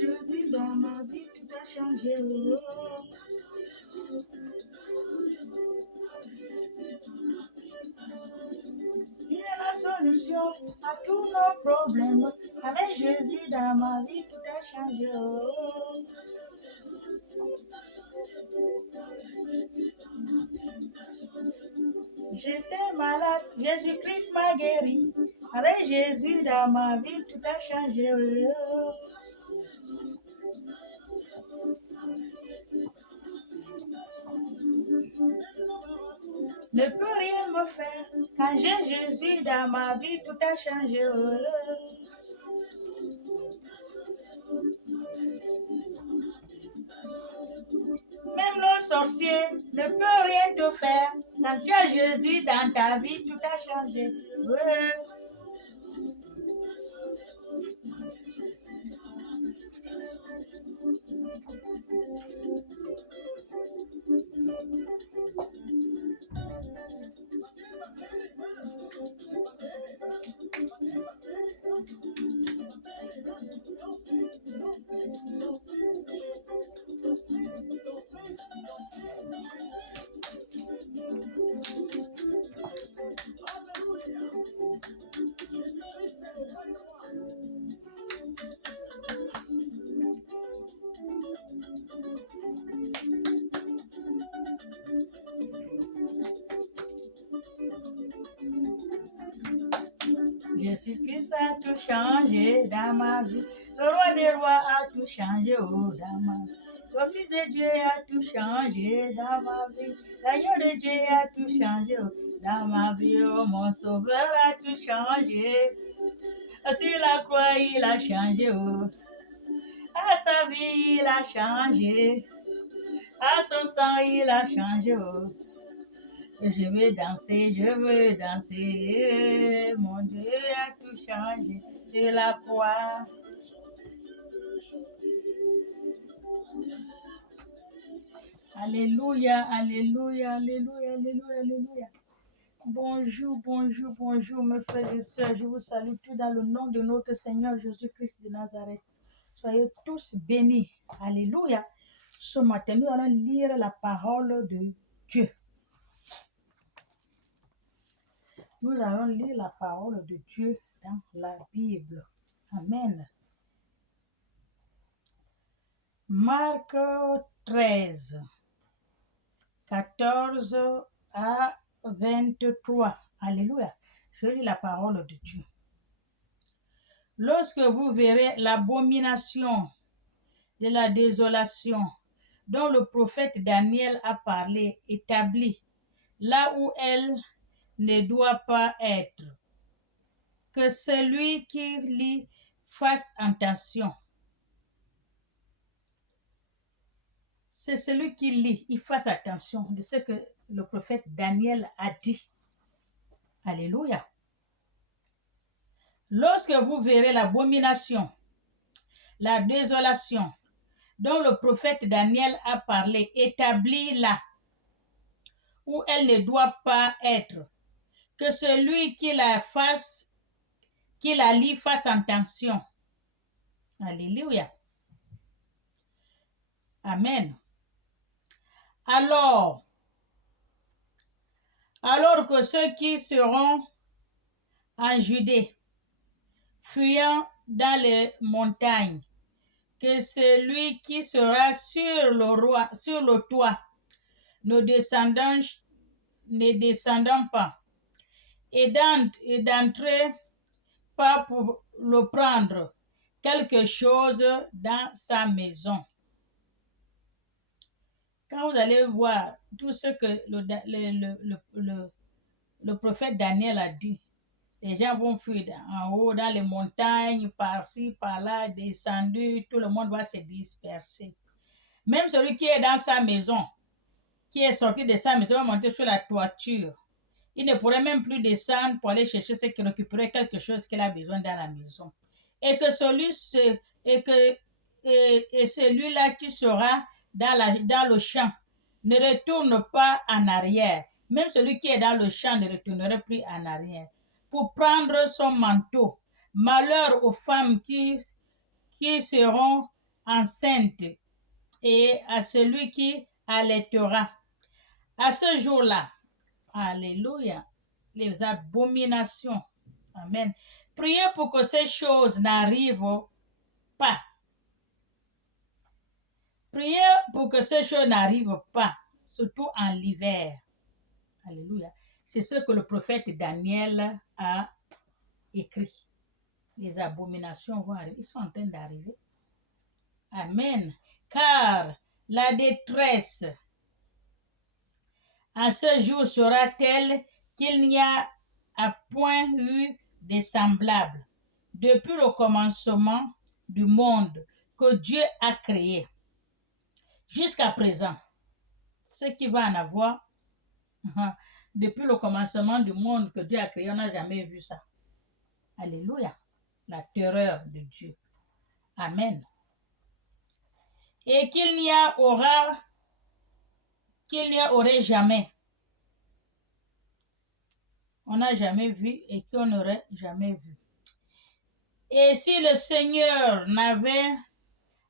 Jésus dans ma vie, tout a changé. Il est la solution à tous nos problèmes. Avec Jésus dans ma vie, tout a changé. J'étais malade, Jésus-Christ m'a guéri. Avec Jésus dans ma vie, tout a changé. Ne peut rien me faire. Quand j'ai Jésus dans ma vie, tout a changé. Même le sorcier ne peut rien te faire. Quand tu as Jésus dans ta vie, tout a changé. Jésus-Christ a tout changé dans ma vie. Le roi des rois a tout changé dans ma vie. Le Fils de Dieu a tout changé dans ma vie. L'agneau de Dieu a tout changé dans ma vie. Oh, mon sauveur a tout changé. Sur la croix, il a changé. À sa vie, il a changé. À son sang, il a changé. Je veux danser, mon Dieu a tout changé sur la croix. Alléluia, alléluia, alléluia, alléluia, alléluia. Bonjour, bonjour, bonjour mes frères et sœurs, je vous salue tous dans le nom de notre Seigneur Jésus-Christ de Nazareth. Soyez tous bénis, alléluia. Ce matin, nous allons lire la parole de Dieu. Nous allons lire la parole de Dieu dans la Bible. Amen. Marc 13, 14 à 23. Alléluia. Je lis la parole de Dieu. Lorsque vous verrez l'abomination de la désolation dont le prophète Daniel a parlé, établie là où elle ne doit pas être, que celui qui lit fasse attention. C'est celui qui lit, il fasse attention de ce que le prophète Daniel a dit. Alléluia. Lorsque vous verrez l'abomination, la désolation dont le prophète Daniel a parlé, établie là où elle ne doit pas être, que celui qui la lit fasse attention. Alléluia. Amen. Alors que ceux qui seront en Judée, fuyant dans les montagnes, que celui qui sera sur le toit, ne descendant pas, et d'entrer pas pour le prendre quelque chose dans sa maison. Quand vous allez voir tout ce que le prophète Daniel a dit, les gens vont fuir en haut, dans les montagnes, par-ci, par-là, descendus, tout le monde va se disperser. Même celui qui est dans sa maison, qui est sorti de sa maison, va monter sur la toiture. Il ne pourrait même plus descendre pour aller chercher ce qui récupérait quelque chose qu'il a besoin dans la maison. Et que celui-là qui sera dans le champ ne retourne pas en arrière. Même celui qui est dans le champ ne retournerait plus en arrière. Pour prendre son manteau. Malheur aux femmes qui seront enceinte et à celui qui allaitera. À ce jour-là, alléluia, les abominations. Amen. Priez pour que ces choses n'arrivent pas. Priez pour que ces choses n'arrivent pas, surtout en l'hiver. Alléluia. C'est ce que le prophète Daniel a écrit. Les abominations vont arriver. Ils sont en train d'arriver. Amen. Car la détresse en ce jour sera telle qu'il n'y a point eu de semblable depuis le commencement du monde que Dieu a créé jusqu'à présent. Ce qui va en avoir depuis le commencement du monde que Dieu a créé, on n'a jamais vu ça. Alléluia. La terreur de Dieu. Amen. Et qu'il n'y aurait jamais. On n'a jamais vu et qu'on n'aurait jamais vu. Et si le Seigneur n'avait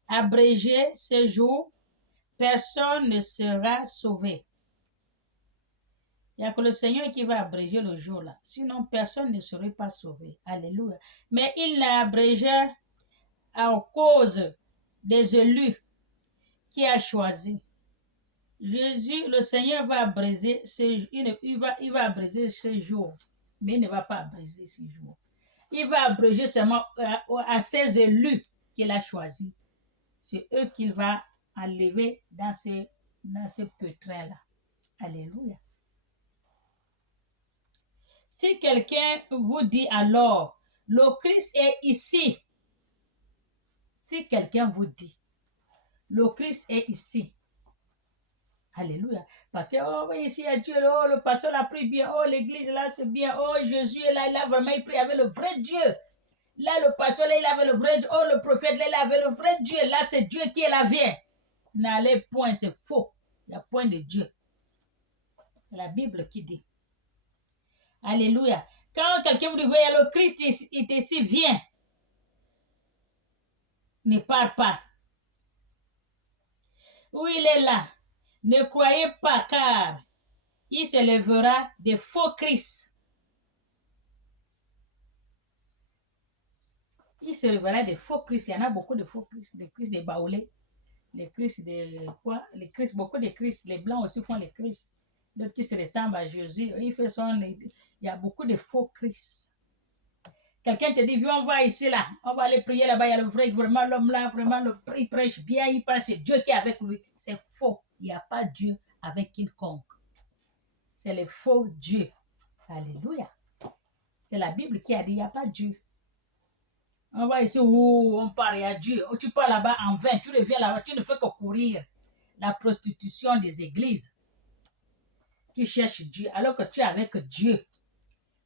abrégé ce jour, personne ne sera sauvé. Il n'y a que le Seigneur qui va abréger le jour là. Sinon, personne ne serait pas sauvé. Alléluia. Mais il l'a abrégé à cause des élus qui a choisi. Jésus, le Seigneur va abréger il va abréger ce jour. Mais il ne va pas abréger ce jour. Il va abréger seulement à ses élus qu'il a choisis. C'est eux qu'il va enlever dans ces pétrins-là. Alléluia. Si quelqu'un vous dit alors, le Christ est ici. Si quelqu'un vous dit, le Christ est ici. Alléluia. Parce que, oh oui, ici, il y a Dieu, oh, le pasteur l'a pris bien, oh, l'église là, c'est bien, oh, Jésus est là, il a vraiment pris avec le vrai Dieu. Là, le pasteur là, il avait le vrai Dieu, oh, le prophète là, il avait le vrai Dieu. Là, c'est Dieu qui est la vient. N'allez point, c'est faux. Il n'y a point de Dieu. C'est la Bible qui dit. Alléluia. Quand quelqu'un vous dit, voyez, le Christ est ici, viens. Ne parle pas. Où il est là, ne croyez pas, car il se lèvera des faux Christ. Il se lèvera des faux Christ. Il y en a beaucoup de faux Christ. Les Christ des baoulés. Les Christ de quoi? Les Christ, beaucoup de Christ. Les blancs aussi font les Christ. D'autres qui se ressemblent à Jésus. Il y a beaucoup de faux Christ. Quelqu'un te dit, viens, on va ici, là. On va aller prier là-bas. Il y a le vrai, vraiment, l'homme là, vraiment, il prêche bien. Il parle, c'est Dieu qui est avec lui. C'est faux. Il n'y a pas Dieu avec quiconque. C'est le faux Dieu. Alléluia. C'est la Bible qui a dit, il n'y a pas Dieu. On va ici où on parle à Dieu. Où tu pars là-bas en vain. Tu reviens là-bas. Tu ne fais que courir la prostitution des églises. Tu cherches Dieu alors que tu es avec Dieu.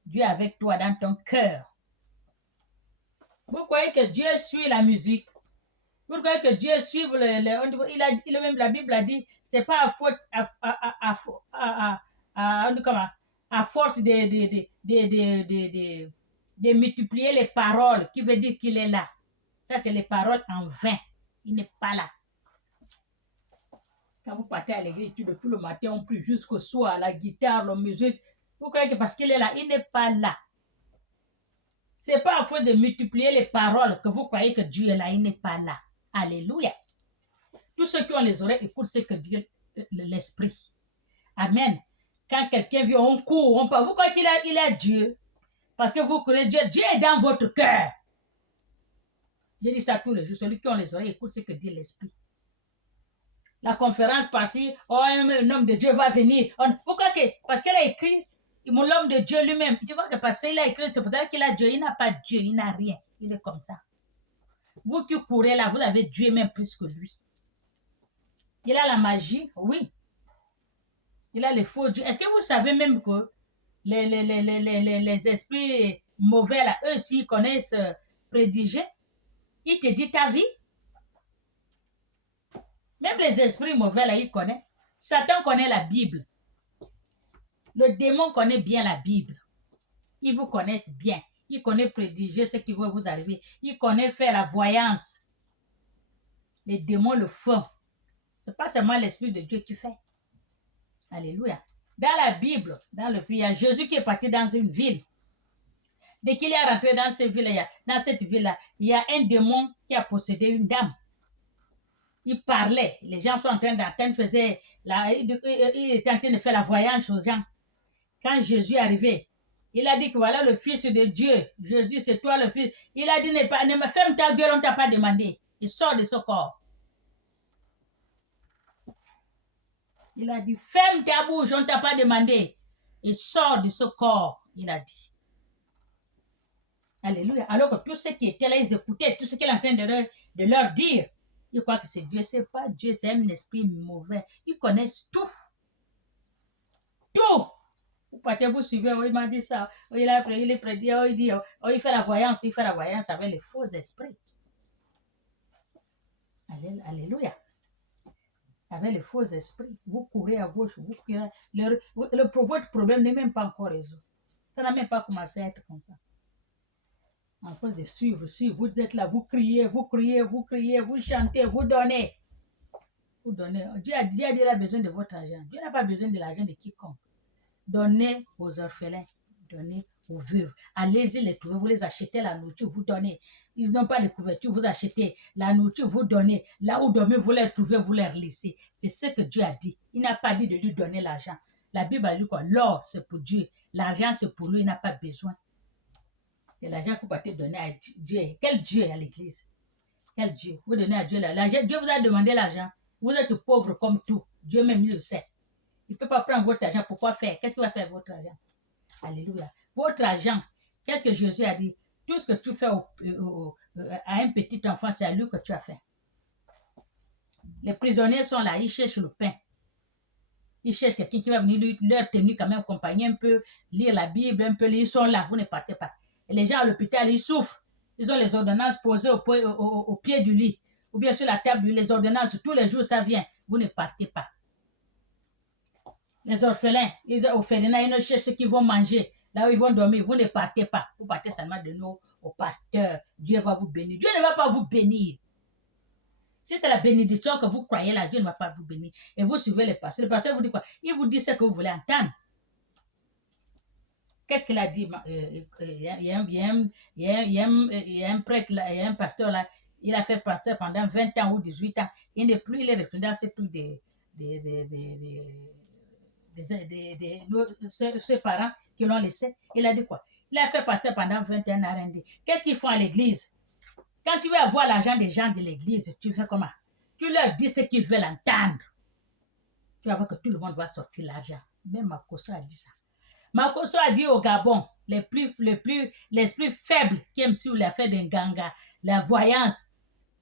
Dieu est avec toi dans ton cœur. Vous croyez que Dieu suit la musique? Vous croyez que Dieu suit il a même la Bible a dit, c'est pas à faute à force de multiplier les paroles qui veut dire qu'il est là. Ça, c'est les paroles en vain. Il n'est pas là. Quand vous partez à l'église, depuis le matin, on prie jusqu'au soir, la guitare, la musique. Vous croyez que parce qu'il est là, il n'est pas là. C'est pas à faute de multiplier les paroles que vous croyez que Dieu est là, il n'est pas là. Alléluia. Tous ceux qui ont les oreilles écoutent ce que dit l'Esprit. Amen. Quand quelqu'un vient, on court, on parle. Vous croyez qu'il a Dieu? Parce que vous croyez Dieu. Dieu est dans votre cœur. Je dis ça tous les jours. Celui qui ont les oreilles écoute ce que dit l'Esprit. La conférence par-ci, oh, un homme de Dieu va venir. Pourquoi que? Parce qu'elle a écrit l'homme de Dieu lui-même. Tu vois que parce qu'il a écrit, c'est peut-être qu'il a Dieu. Il n'a pas Dieu, il n'a rien. Il est comme ça. Vous qui courez là, vous avez Dieu même plus que lui. Il a la magie, oui. Il a les faux dieux. Est-ce que vous savez même que les esprits mauvais là, eux s'ils connaissent prédiger, ils te disent ta vie. Même les esprits mauvais là, ils connaissent. Satan connaît la Bible. Le démon connaît bien la Bible. Ils vous connaissent bien. Il connaît prédiger ce qui va vous arriver. Il connaît faire la voyance. Les démons le font. Ce n'est pas seulement l'Esprit de Dieu qui fait. Alléluia. Dans la Bible, il y a Jésus qui est parti dans une ville. Dès qu'il est rentré dans cette ville-là, il y a un démon qui a possédé une dame. Il parlait. Les gens sont en train d'entendre, il était en train de faire la voyance aux gens. Quand Jésus est arrivé, il a dit que voilà le Fils de Dieu. Jésus, c'est toi le Fils. Il a dit, ne me ferme ta gueule, on ne t'a pas demandé. Il sort de ce corps. Il a dit, ferme ta bouche, on ne t'a pas demandé. Il sort de ce corps, il a dit. Alléluia. Alors que tous ceux qui étaient là, ils écoutaient tout ce qu'il est en train de leur dire. Ils croient que c'est Dieu. Ce n'est pas Dieu, c'est un esprit mauvais. Ils connaissent tout. Tout. Vous partez, vous suivez, il m'a dit ça. Il est prédit, il dit, il fait la voyance avec les faux esprits. Alléluia. Avec les faux esprits. Vous courez à gauche, vous courez. Votre problème n'est même pas encore résolu. Ça n'a même pas commencé à être comme ça. En train de suivre, vous êtes là, vous criez, vous chantez, vous donnez. Vous donnez. Dieu a dit qu'il a besoin de votre argent. Dieu n'a pas besoin de l'argent de quiconque. Donnez aux orphelins, donnez aux veuves. Allez-y les trouver, vous les achetez la nourriture, vous donnez. Ils n'ont pas de couverture, vous achetez la nourriture, vous donnez. Là où dormez, vous les trouvez, vous les laissez. C'est ce que Dieu a dit. Il n'a pas dit de lui donner l'argent. La Bible a dit quoi? L'or, c'est pour Dieu. L'argent, c'est pour lui, il n'a pas besoin. Et l'argent que vous pouvez donner à Dieu. Quel Dieu à l'église? Quel Dieu? Vous donnez à Dieu l'argent. Dieu vous a demandé l'argent. Vous êtes pauvre comme tout. Dieu même, il le sait. Il ne peut pas prendre votre argent. Pourquoi faire? Qu'est-ce qu'il va faire votre argent? Alléluia. Votre argent, qu'est-ce que Jésus a dit? Tout ce que tu fais à un petit enfant, c'est à lui que tu as fait. Les prisonniers sont là, ils cherchent le pain. Ils cherchent quelqu'un qui va venir leur tenir quand même compagnie, un peu, lire la Bible, un peu, ils sont là, vous ne partez pas. Et les gens à l'hôpital, ils souffrent. Ils ont les ordonnances posées au pied du lit, ou bien sur la table, les ordonnances, tous les jours, ça vient. Vous ne partez pas. Les orphelins, ils ne cherchent ce qu'ils vont manger. Là où ils vont dormir, vous ne partez pas. Vous partez seulement de nous au pasteur. Dieu va vous bénir. Dieu ne va pas vous bénir. Si c'est la bénédiction que vous croyez là, Dieu ne va pas vous bénir. Et vous suivez le pasteur. Le pasteur vous dit quoi? Il vous dit ce que vous voulez entendre. Qu'est-ce qu'il a dit? Il y a un prêtre là, il y a un pasteur là, il a fait pasteur pendant 20 ans ou 18 ans. Il n'est plus, il est retourné dans ce truc ses parents qui l'ont laissé. Il a dit quoi? Il a fait pasteur pendant 21 ans. Qu'est-ce qu'ils font à l'église? Quand tu veux avoir l'argent des gens de l'église, tu fais comment? Tu leur dis ce qu'ils veulent entendre. Tu vas voir que tout le monde va sortir l'argent. Même Makoso a dit ça. Makoso a dit au Gabon, l'esprit faible qui aime sur l'affaire d'un ganga, la voyance,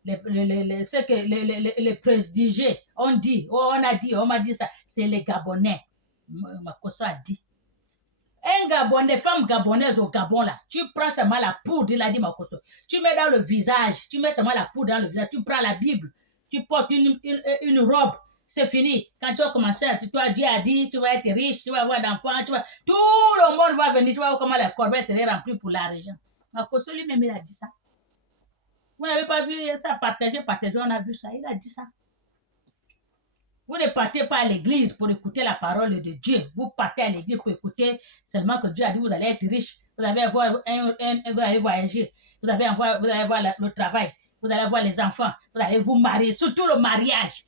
ce que les prestigieux on dit, on m'a dit ça, c'est les Gabonais. Makoso a dit. Un Gabonais, femme gabonaise au Gabon là, tu prends seulement la poudre, il a dit Makoso. Tu mets dans le visage, tu mets seulement la poudre dans le visage, tu prends la Bible, tu portes une robe. C'est fini. Quand tu vas commencer, Dieu a dit, tu vas être riche, tu vas avoir d'enfants, tout le monde va venir, tu vas voir comment la corbeille serait remplie pour l'argent. Makoso lui-même, il a dit ça. Vous n'avez pas vu ça, partagé, on a vu ça, il a dit ça. Vous ne partez pas à l'église pour écouter la parole de Dieu. Vous partez à l'église pour écouter seulement que Dieu a dit, vous allez être riche, vous allez avoir vous allez voyager, vous allez avoir le travail, vous allez avoir les enfants, vous allez vous marier, surtout le mariage.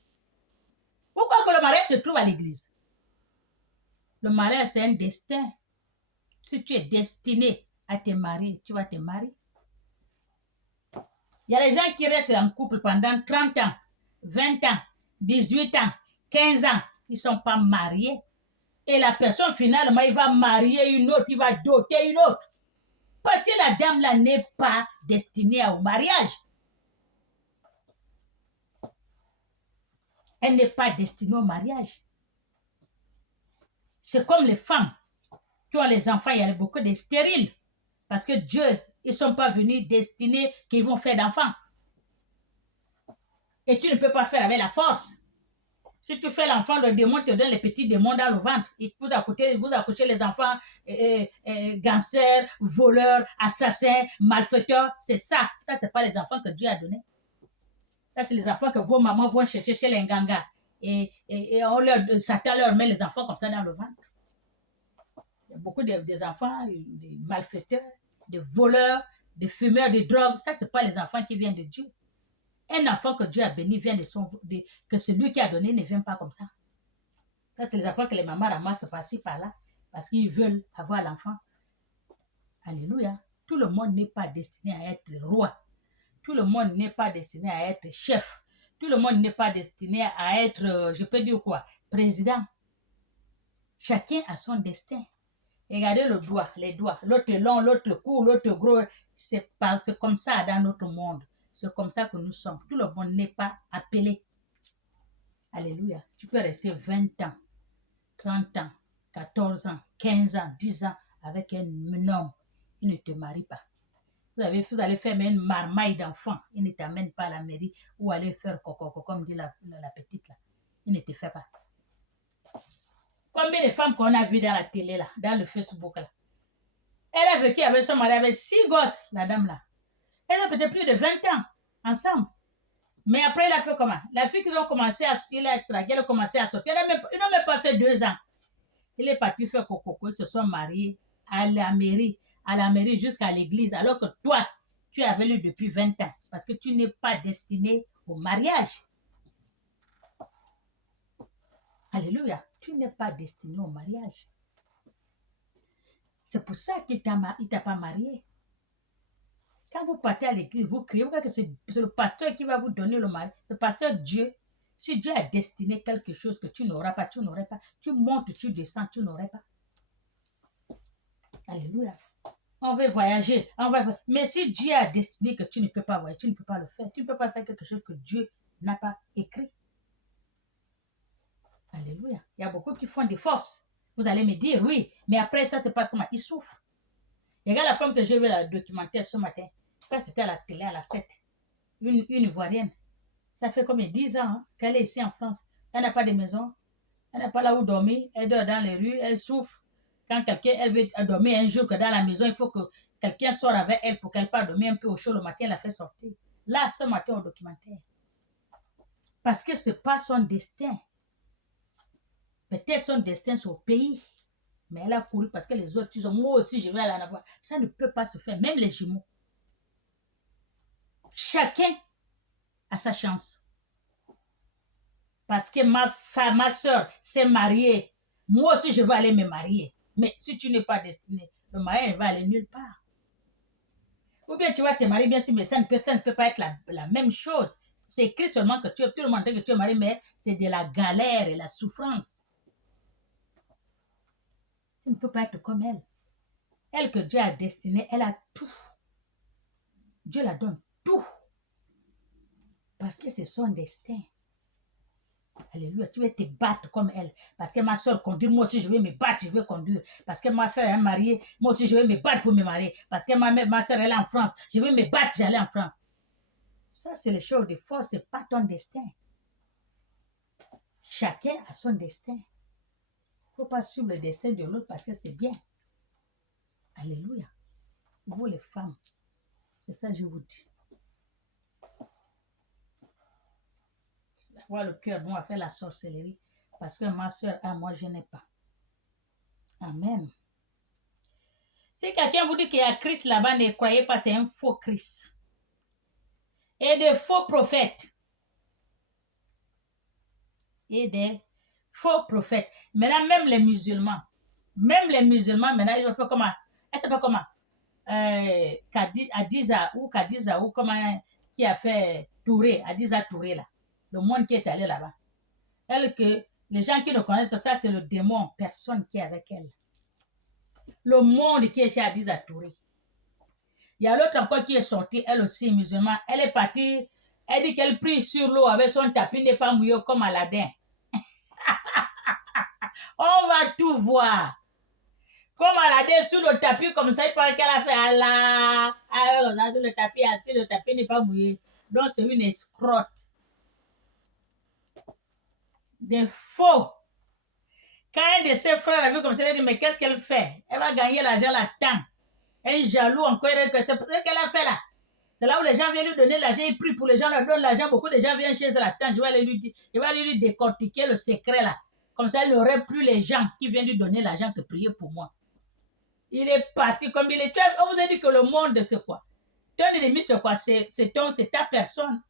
Pourquoi que le mariage se trouve à l'église? Le mariage, c'est un destin. Si tu es destiné à te marier, tu vas te marier. Il y a des gens qui restent en couple pendant 30 ans, 20 ans, 18 ans, 15 ans. Ils ne sont pas mariés. Et la personne, finalement, il va marier une autre, il va doter une autre. Parce que la dame, là, n'est pas destinée au mariage. Elle n'est pas destinée au mariage. C'est comme les femmes qui ont les enfants, il y a beaucoup de stériles. Parce que Dieu, ils ne sont pas venus destinés qu'ils vont faire d'enfants. Et tu ne peux pas faire avec la force. Si tu fais l'enfant, le démon te donne les petits démons dans le ventre. Et vous accouchez les enfants gangsters, voleurs, assassins, malfaiteurs. C'est ça. Ça, ce n'est pas les enfants que Dieu a donnés. Ça, c'est les enfants que vos mamans vont chercher chez les Nganga. Et Satan leur met les enfants comme ça dans le ventre. Il y a beaucoup des enfants, des malfaiteurs, des voleurs, des fumeurs de drogue. Ça, ce n'est pas les enfants qui viennent de Dieu. Un enfant que Dieu a béni vient que celui qui a donné ne vient pas comme ça. Ça, c'est les enfants que les mamans ramassent par-ci, par-là, parce qu'ils veulent avoir l'enfant. Alléluia. Tout le monde n'est pas destiné à être roi. Tout le monde n'est pas destiné à être chef. Tout le monde n'est pas destiné à être, je peux dire quoi, président. Chacun a son destin. Regardez les doigts. L'autre est long, l'autre court, l'autre gros. C'est comme ça dans notre monde. C'est comme ça que nous sommes. Tout le monde n'est pas appelé. Alléluia. Tu peux rester 20 ans, 30 ans, 14 ans, 15 ans, 10 ans avec un homme. Il ne te marie pas. Vous allez faire une marmaille d'enfants. Il ne t'amène pas à la mairie ou aller faire coco, comme dit la petite là. Il ne te fait pas. Combien de femmes qu'on a vues dans la télé là, dans le Facebook là. Elle a vécu avec son mari, avec 6 gosses, la dame là. Elle a peut-être plus de 20 ans ensemble. Mais après, il a fait comment? La fille qu'ils ont commencé à... Il a traqué, elle a commencé à sortir. Ils n'ont même pas fait 2 ans. Il est parti faire coco, ils se sont mariés à la mairie jusqu'à l'église, alors que toi, tu avais lu depuis 20 ans, parce que tu n'es pas destiné au mariage. Alléluia. Tu n'es pas destiné au mariage. C'est pour ça qu'il ne t'a pas marié. Quand vous partez à l'église, vous criez, vous croyez que c'est le pasteur qui va vous donner le mari. C'est le pasteur Dieu. Si Dieu a destiné quelque chose que tu n'auras pas, tu n'aurais pas. Tu montes, tu descends, tu n'aurais pas. Alléluia. On veut voyager. Mais si Dieu a destiné que tu ne peux pas voyager, tu ne peux pas le faire. Tu ne peux pas faire quelque chose que Dieu n'a pas écrit. Alléluia. Il y a beaucoup qui font des forces. Vous allez me dire, oui, mais après ça, c'est parce que ils souffrent. Regarde la femme que j'ai vue dans le documentaire ce matin. Je pense que c'était à la télé à la 7. Une Ivoirienne. Ça fait comme 10 ans hein, qu'elle est ici en France. Elle n'a pas de maison. Elle n'a pas là où dormir. Elle dort dans les rues. Elle souffre. Quand elle veut dormir un jour que dans la maison, il faut que quelqu'un sorte avec elle pour qu'elle parte dormir un peu au chaud le matin. Elle la fait sortir. Là, ce matin au documentaire. Parce que ce n'est pas son destin. Peut-être son destin c'est au pays. Mais elle a couru parce que les autres, disent, moi aussi, je vais aller en avoir. Ça ne peut pas se faire. Même les jumeaux. Chacun a sa chance. Parce que ma soeur s'est mariée. Moi aussi, je vais aller me marier. Mais si tu n'es pas destiné, le mariage ne va aller nulle part. Ou bien tu vas te marier, bien sûr, mais ça ne peut pas être la même chose. C'est écrit seulement que tout le monde dit que tu es marié, mais c'est de la galère et la souffrance. Tu ne peux pas être comme elle. Elle que Dieu a destinée, elle a tout. Dieu la donne tout. Parce que c'est son destin. Alléluia, tu vas te battre comme elle. Parce que ma soeur conduit, moi aussi je vais me battre, je vais conduire. Parce que ma frère est mariée, moi aussi je vais me battre pour me marier. Parce que ma soeur elle est en France, je vais me battre, j'allais en France. Ça c'est les choses de force, c'est pas ton destin. Chacun a son destin. Il ne faut pas suivre le destin de l'autre parce que c'est bien. Alléluia. Vous les femmes, c'est ça que je vous dis. Avoir le cœur noir, faire la sorcellerie, parce que ma soeur a, moi je n'ai pas. Amen. Si quelqu'un vous dit qu'il y a Christ là-bas, ne croyez pas, c'est un faux Christ. Et des faux prophètes. Et des faux prophètes. Maintenant, même les musulmans, maintenant, ils vont faire comment? Elle sait pas comment? Adiza ou comment, qui a fait Touré, Adiza Touré là. Le monde qui est allé là-bas. Les gens qui ne connaissent pas ça, c'est le démon, personne qui est avec elle. Le monde qui est chez Adiza Touré. Il y a l'autre encore qui est sortie, elle aussi musulmane. Elle est partie, elle dit qu'elle prie sur l'eau avec son tapis, n'est pas mouillé comme Aladdin. On va tout voir. Comme Aladdin sur le tapis, comme ça, il paraît qu'elle a fait Allah. Sur le tapis, assis, le tapis n'est pas mouillé. Donc, c'est une escrotte. Des faux. Quand un de ses frères a vu comme ça, il a dit, mais qu'est-ce qu'elle fait? Elle va gagner l'argent là-dedans. Un jaloux encore, c'est ce qu'elle a fait là. C'est là où les gens viennent lui donner l'argent, il prie pour les gens, leur donne l'argent. Beaucoup de gens viennent chez la tante, je vais aller lui décortiquer le secret là. Comme ça, il n'aurait plus les gens qui viennent lui donner l'argent que prier pour moi. Il est parti comme il est. On vous a dit que le monde, c'est quoi? Ton ennemi, c'est quoi? C'est ta personne.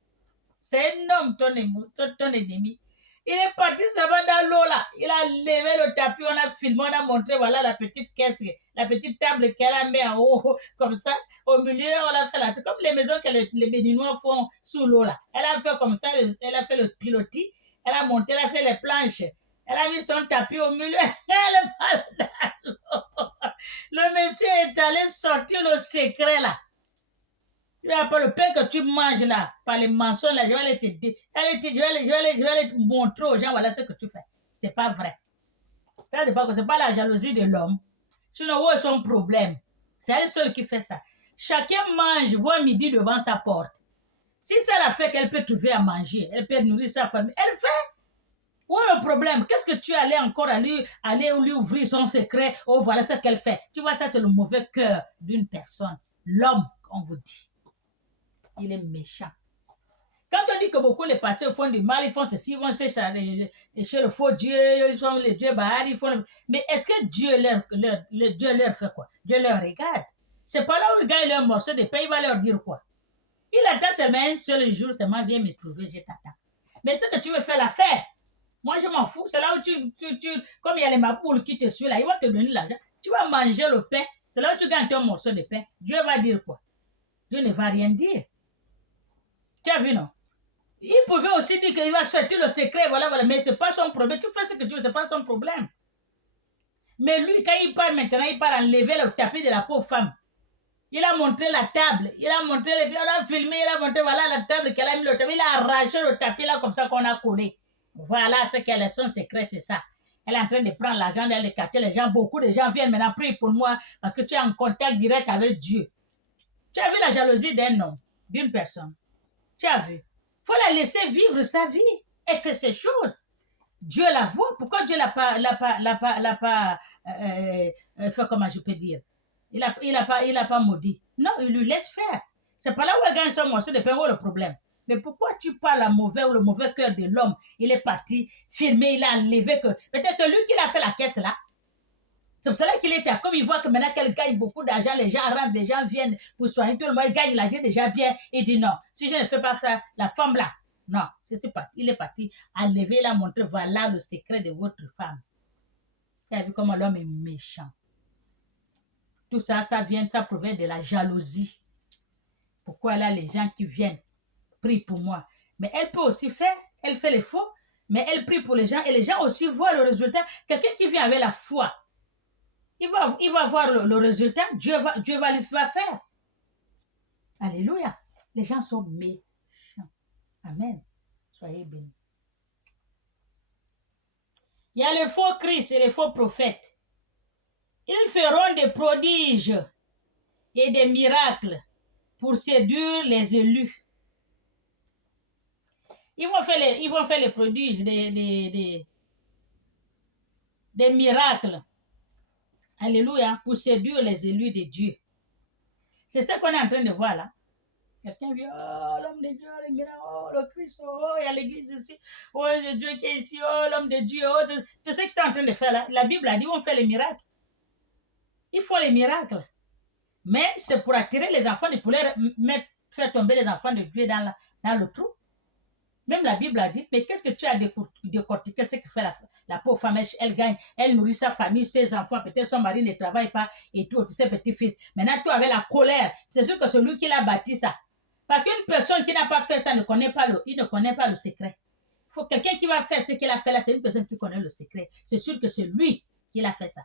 C'est un homme, ton ennemi. Il est parti seulement dans l'eau là. Il a levé le tapis, on a filmé, on a montré, voilà la petite caisse, la petite table qu'elle a mis en haut, comme ça. Au milieu, on a fait là, comme les maisons que les Béninois font sous l'eau là. Elle a fait comme ça, elle a fait le pilotis, elle a monté, elle a fait les planches. Elle a mis son tapis au milieu. Elle est pas dans l'eau. Le monsieur est allé sortir le secret là. Tu vois pas le pain que tu manges là, par les mensonges là, je vais aller te montrer aux gens, voilà ce que tu fais. C'est pas vrai. C'est pas la jalousie de l'homme. Sinon, où est son problème? C'est elle seule qui fait ça. Chacun mange, voit midi devant sa porte. Si ça la fait qu'elle peut trouver à manger, elle peut nourrir sa famille, elle fait. Où est le problème? Qu'est-ce que tu allais encore aller lui ouvrir son secret? Oh, voilà ce qu'elle fait. Tu vois, ça, c'est le mauvais cœur d'une personne. L'homme, on vous dit. Il est méchant. Quand on dit que beaucoup les pasteurs font du mal, ils font ceci, ils vont chez le faux Dieu, ils font les dieux Baal, ils font... Mais est-ce que Dieu leur fait quoi? Dieu leur regarde. C'est pas là où il gagne leur morceau de pain, il va leur dire quoi? Il attend seulement un seul jour, seulement viens me trouver, je t'attends. Mais ce que tu veux faire, l'affaire. Moi, je m'en fous. C'est là où comme il y a les maboules qui te suivent là, ils vont te donner l'argent. Tu vas manger le pain. C'est là où tu gagnes ton morceau de pain. Dieu va dire quoi? Dieu ne va rien dire. Tu as vu, non? Il pouvait aussi dire qu'il va se faire le secret, voilà, mais ce n'est pas son problème. Tu fais ce que tu veux, ce n'est pas son problème. Mais lui, quand il part maintenant, il part enlever le tapis de la pauvre femme. Il a montré la table, il a montré on a filmé, il a montré, voilà la table qu'elle a mis le tapis, il a arraché le tapis là comme ça qu'on a collé. Voilà ce qu'elle est, son secret, c'est ça. Elle est en train de prendre l'argent dans les quartiers, les gens, beaucoup de gens viennent maintenant prier pour moi parce que tu es en contact direct avec Dieu. Tu as vu la jalousie d'un homme, d'une personne. Tu as vu. Il faut la laisser vivre sa vie. Elle fait ses choses. Dieu la voit. Pourquoi Dieu l'a pas fait, comment je peux dire? Il a pas maudit. Non, il lui laisse faire. C'est pas là où elle gagne son morceau de pain, où est le problème. Mais pourquoi tu parles à le mauvais cœur de l'homme? Il est parti, filmé, il a enlevé que... Peut-être c'est lui qui a fait la caisse là. C'est pour cela qu'il était, comme il voit que maintenant qu'elle gagne beaucoup d'argent, les gens rentrent, les gens viennent pour soigner, tout le monde gagne l'argent déjà bien. Il dit non, si je ne fais pas ça, la femme là, non, je sais pas. Il est parti enlever, il a montré, voilà le secret de votre femme. Tu as vu comment l'homme est méchant. Tout ça, ça provient de la jalousie. Pourquoi là, les gens qui viennent prient pour moi. Mais elle peut aussi faire, elle fait les faux, mais elle prie pour les gens et les gens aussi voient le résultat. Quelqu'un qui vient avec la foi, il va voir le résultat, Dieu va lui faire. Alléluia. Les gens sont méchants. Amen. Soyez bénis. Il y a les faux Christ et les faux prophètes. Ils feront des prodiges et des miracles pour séduire les élus. Ils vont faire les prodiges, des miracles. Alléluia, pour séduire les élus de Dieu. C'est ça qu'on est en train de voir là. Quelqu'un vient, oh, l'homme de Dieu, le miracle, oh, le Christ, oh, il y a l'église ici, oh, c'est Dieu qui est ici, oh, l'homme de Dieu, oh, tu sais ce qu'ils sont en train de faire là? La Bible a dit, on fait les miracles. Ils font les miracles. Mais c'est pour attirer les enfants, pour faire tomber les enfants de Dieu dans le trou. Même la Bible a dit, mais qu'est-ce que tu as décortiqué, ce que fait la pauvre femme, elle gagne, elle nourrit sa famille, ses enfants, peut-être son mari ne travaille pas et tout, ses petits-fils. Maintenant, toi, avec la colère, c'est sûr que celui qui l'a bâti ça. Parce qu'une personne qui n'a pas fait ça il ne connaît pas le secret. Il faut quelqu'un qui va faire ce qu'il a fait là, c'est une personne qui connaît le secret. C'est sûr que c'est lui qui l'a fait ça.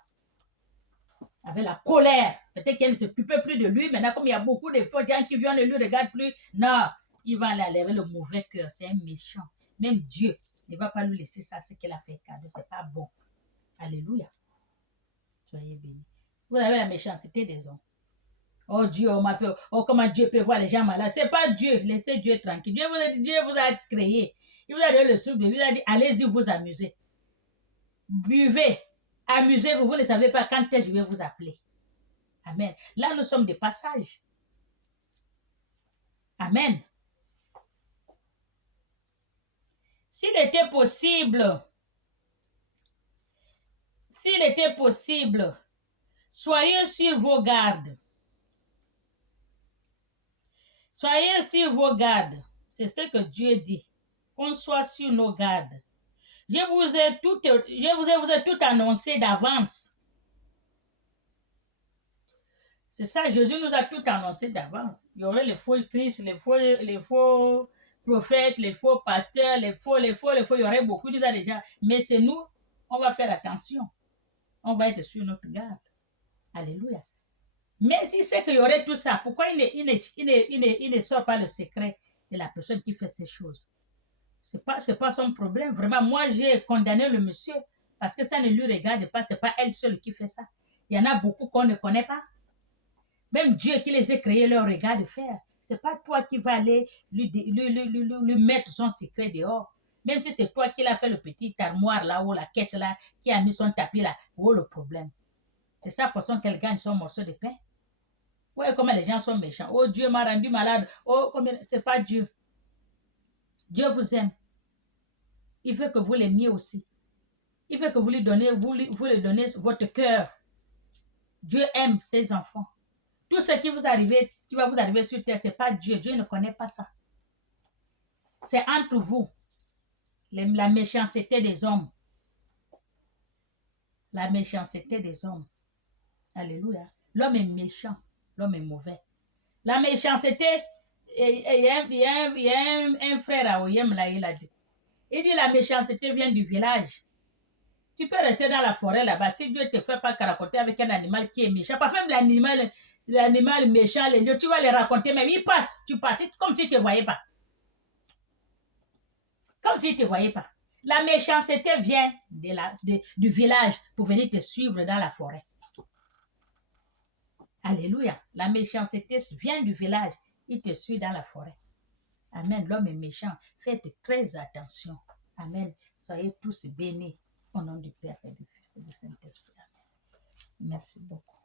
Avec la colère. Peut-être qu'elle ne s'occupait plus de lui. Maintenant, comme il y a beaucoup de faux gens qui viennent et ne lui regardent plus, non. Il va aller avec le mauvais cœur. C'est un méchant. Même Dieu ne va pas lui laisser ça, ce qu'il a fait cadeau. C'est pas bon. Alléluia. Soyez bénis. Vous avez la méchanceté des hommes. Oh Dieu, on m'a fait. Oh, comment Dieu peut voir les gens malades. C'est pas Dieu. Laissez Dieu tranquille. Dieu vous a créé. Il vous a donné le souffle. Il vous a dit, allez-y vous amuser. Buvez. Amusez-vous. Vous ne savez pas quand je vais vous appeler. Amen. Là, nous sommes des passages. Amen. S'il était possible, soyez sur vos gardes. Soyez sur vos gardes. C'est ce que Dieu dit. Qu'on soit sur nos gardes. Je vous ai tout annoncé d'avance. C'est ça, Jésus nous a tout annoncé d'avance. Il y aurait les faux Christ, les faux prophètes, les faux pasteurs, les faux, il y aurait beaucoup déjà. Mais c'est nous, on va faire attention. On va être sur notre garde. Alléluia. Mais si c'est qu'il y aurait tout ça, pourquoi il ne sort pas le secret de la personne qui fait ces choses? C'est pas son problème. Vraiment, moi, j'ai condamné le monsieur parce que ça ne lui regarde pas. C'est pas elle seule qui fait ça. Il y en a beaucoup qu'on ne connaît pas. Même Dieu qui les a créés leur regarde faire. C'est pas toi qui vas aller lui mettre son secret dehors. Même si c'est toi qui l'as fait le petit armoire là ou la caisse là, qui a mis son tapis là, où le problème? C'est ça la façon qu'elle gagne son morceau de pain. Ouais, comment les gens sont méchants. Oh, Dieu m'a rendu malade. Oh, c'est pas Dieu. Dieu vous aime. Il veut que vous l'aimiez aussi. Il veut que vous lui donnez votre cœur. Dieu aime ses enfants. Tout ce qui va vous arriver sur terre, c'est pas Dieu. Dieu ne connaît pas ça. C'est entre vous. La méchanceté des hommes. La méchanceté des hommes. Alléluia. L'homme est méchant. L'homme est mauvais. La méchanceté, il y a un frère à Oyem là, il a dit. Il dit la méchanceté vient du village. Tu peux rester dans la forêt là-bas. Si Dieu ne te fait pas raconter avec un animal qui est méchant, parfois même l'animal méchant, les lieux, tu vas les raconter, mais il passe, tu passes, comme si tu ne voyais pas. Comme si tu ne voyais pas. La méchanceté vient du village pour venir te suivre dans la forêt. Alléluia. La méchanceté vient du village. Il te suit dans la forêt. Amen. L'homme est méchant. Faites très attention. Amen. Soyez tous bénis. Au nom du Père et du Fils et du Saint-Esprit. Amen. Merci beaucoup.